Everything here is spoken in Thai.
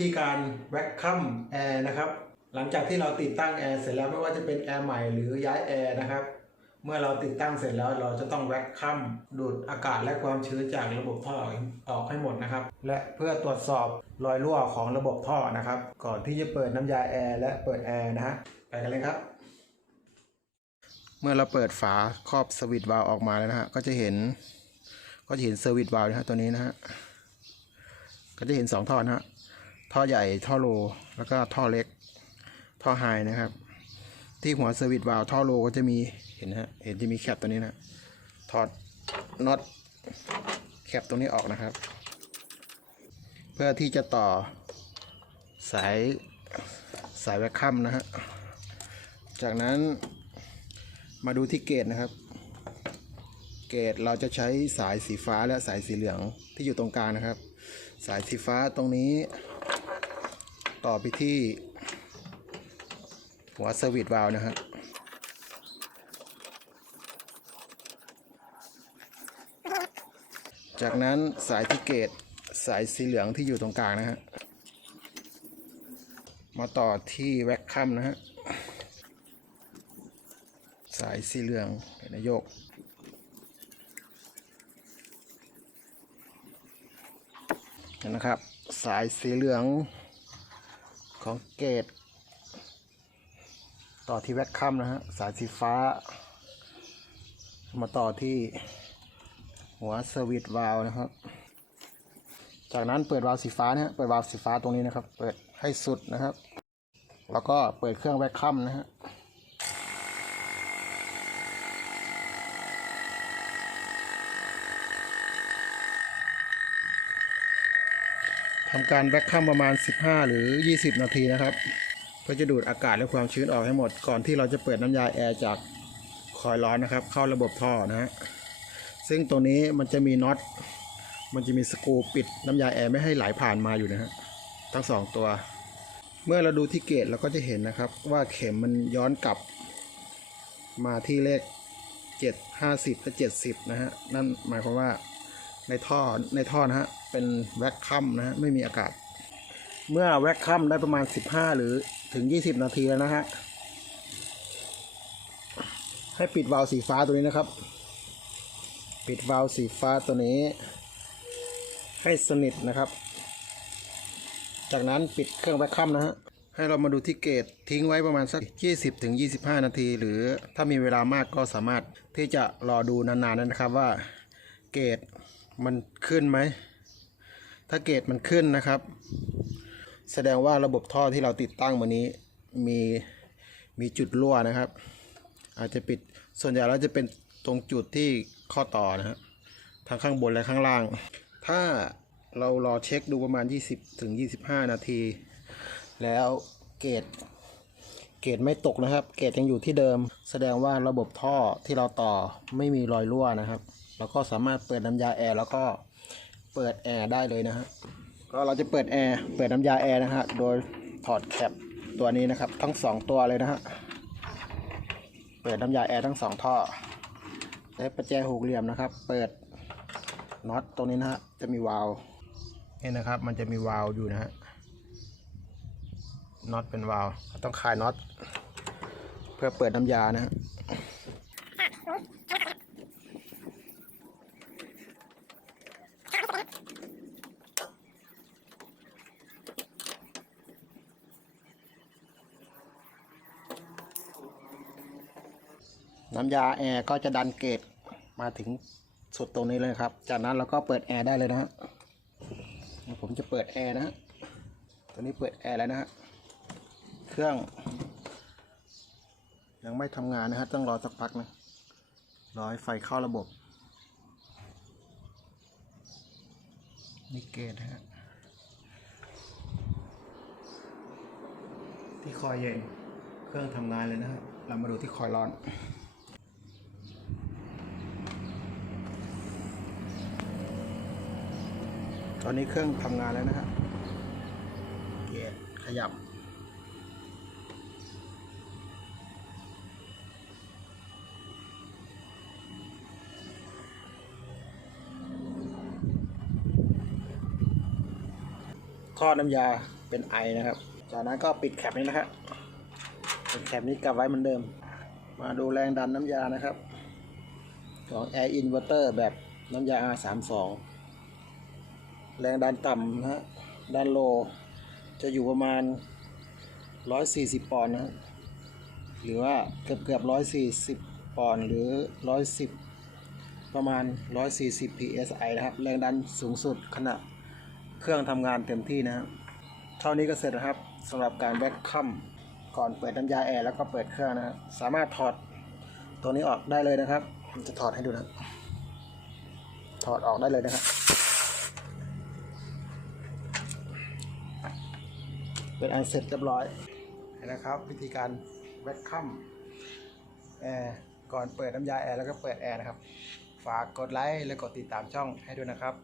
ธีการแว็กคัมแอร์นะครับหลังจากที่เราติดตั้งแอร์เสร็จแล้วไม่ว่าจะเป็นแอร์ใหม่หรือย้ายแอร์นะครับเมื่อเราติดตั้งเสร็จแล้วเราจะต้องแว็กคัมดูดอากาศและความชื้นจากระบบท่อออกให้หมดนะครับ และเพื่อตรวจสอบรอยรั่วของระบบท่อนะครับ ก่อนที่จะเปิดน้ำยาแอร์และเปิดแอร์นะฮะไปกันเลยครับ เมื่อเราเปิดฝาครอบสวิตช์วาล์วออกมาแล้วนะฮะก็จะเห็น ก็จะเห็นเซอร์วิสวาล์วนะฮะตัวนี้นะฮะก็จะเห็นสองท่อนะฮะ ท่อใหญ่ท่อโล แล้วก็ท่อเล็ก ท่อไฮนะครับ ที่หัวเซอร์วิสวาล์วท่อโลก็จะมีเห็นฮะเห็นจะมีแคปตัวนี้นะถอดน็อตแคปตรงนี้ออกนะครับ เพื่อที่จะต่อสายสายแวคคัมนะฮะจากนั้นมาดูที่เกตนะครับ เกตเราจะใช้สายสีฟ้าและสายสีเหลืองที่อยู่ตรงกลางนะครับ สายสีฟ้าตรงนี้ ต่อไปที่ หัวสวิตช์วาล์วนะฮะจากนั้นสายที่เกตสายสีเหลืองที่อยู่ตรงกลางนะฮะ มาต่อที่แว็กคัมนะฮะ สายสีเหลืองเห็นไหมโยก เห็นนะครับ สายสีเหลือง ของเกต ต่อที่แว็กคัมนะฮะ สายสีฟ้า มาต่อที่หัวสวิต์วาล์วนะครับ จากนั้นเปิดวาล์วสีฟ้านะฮะ เปิดวาล์วสีฟ้าตรงนี้นะครับ เปิดให้สุดนะครับ แล้วก็เปิดเครื่องแว็กคัมนะฮะ ทำการแบ็คคัมประมาณ 15 หรือ 20 นาทีนะครับเพื่อจะดูดอากาศและความชื้นออกให้หมด ก่อนที่เราจะเปิดน้ำยาแอร์จากคอยล์ร้อนนะครับ เข้าระบบท่อนะฮะซึ่งตัวนี้มันจะมีน็อตมันจะมีสกรูปิดน้ำยาแอร์ไม่ให้ไหลผ่านมาอยู่นะฮะทั้งสองตัว เมื่อเราดูที่เกจเราก็จะเห็นนะครับ ว่าเข็มมันย้อนกลับ มาที่เลข 7 50และ70 นะฮะนั่นหมายความว่า ในท่อในท่อนะฮะ เป็นแว็กคัมนะฮะ ไม่มีอากาศ เมื่อแว็กคัมได้ประมาณ 15 หรือถึง 20 นาทีแล้วนะฮะ ให้ปิดวาล์วสีฟ้าตัวนี้นะครับ ปิดวาล์วสีฟ้าตัวนี้ ให้สนิทนะครับ จากนั้นปิดเครื่องแว็กคัมนะฮะให้เรามาดูที่เกจทิ้งไว้ประมาณสัก 20ถึง25นาที หรือถ้ามีเวลามากก็สามารถที่จะรอดูนานๆนะครับว่าเกจ มันขึ้นไหม ถ้าเกรดมันขึ้นนะครับ แสดงว่าระบบท่อที่เราติดตั้งวันนี้มีมีจุดรั่วนะครับ อาจจะปิดส่วนใหญ่แล้วจะเป็นตรงจุดที่ข้อต่อนะฮะทั้งข้างบนและข้างล่าง ถ้าเรารอเช็คดูประมาณ 20ถึง25 นาที แล้วเกรดเกรดไม่ตกนะครับ เกรดยังอยู่ที่เดิม แสดงว่าระบบท่อที่เราต่อไม่มีรอยรั่วนะครับ แล้วก็สามารถเปิดน้ำยาแอร์แล้วก็เปิดแอร์ได้เลยนะฮะก็เราจะเปิดแอร์เปิดน้ำยาแอร์นะฮะโดยถอดแคปตัวนี้นะครับ ทั้งสองตัวเลยนะฮะเปิดน้ำยาแอร์ทั้งสองท่อใช้ประแจหกเหลี่ยมนะครับ เปิดน็อตตรงนี้นะฮะจะมีวาล์วนี่นะครับ มันจะมีวาล์วอยู่นะฮะน็อตเป็นวาล์วต้องคลายน็อตเพื่อเปิดน้ำยานะฮะ น้ำยาแอร์ก็จะดันเกตมาถึงสุดตรงนี้เลยครับ จากนั้นเราก็เปิดแอร์ได้เลยนะฮะผมจะเปิดแอร์นะฮะตัวนี้เปิดแอร์แล้วนะฮะเครื่อง ยังไม่ทำงานนะฮะต้องรอสักพักนะรอให้ไฟเข้าระบบนี่เกตฮะที่คอยเย็นเครื่องทำงานเลยนะฮะเรามาดูที่คอยร้อน อนนี้เครื่องทำงานแล้วนะฮะเกียร์ขยับท่อน้ำยาเป็นไอนะครับ จากนั้นก็ปิดแคปนี้นะครับปิดแคปนี้กลับไว้เหมือนเดิม มาดูแรงดันน้ำยานะครับของ Air Inverter แบบน้ำยา R32 แรงดันต่ำนะฮะด้านโล จะอยู่ประมาณ 140 ปอนด์นะหรือว่าเกือบเกือบ 140 ปอนด์หรือ 110 ประมาณ 140 psi นะครับ แรงดันสูงสุดขณะเครื่องทำงานเต็มที่นะครับเท่านี้ก็เสร็จนะครับสำหรับการแบ็คคัมก่อนเปิดน้ำยาแอร์แล้วก็เปิดเครื่องนะครับสามารถถอดตัวนี้ออกได้เลยนะครับ จะถอดให้ดูนะ ถอดออกได้เลยนะครับ เป็นอันเสร็จเรียบร้อยนะครับ วิธีการแบ็คคัมแอร์ก่อนเปิดน้ำยาแอร์แล้วก็เปิดแอร์นะครับ ฝากกดไลค์และกดติดตามช่องให้ด้วยนะครับ